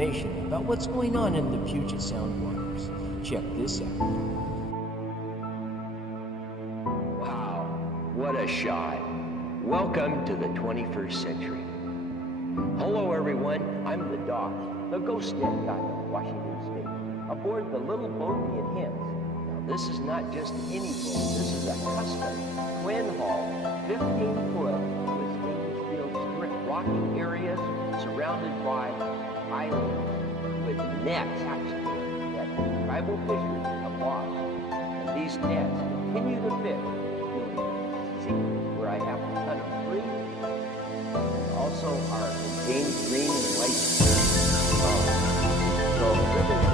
information about what's going on in the Puget Sound waters. Check this out. Wow, what a shot. Welcome to the 21st century. Hello everyone, I'm the Doc, the ghost dead guy of Washington State, aboard the little boat the Enhance. Now this is not just any boat, this is a custom, twin-hull, 15-foot, with stainless steel strip rocking areas surrounded by islands with nets attached to it that tribal fishers have lost. And these nets continue to fish. See where I have to cut them free? And also our contained green and white. So ribbon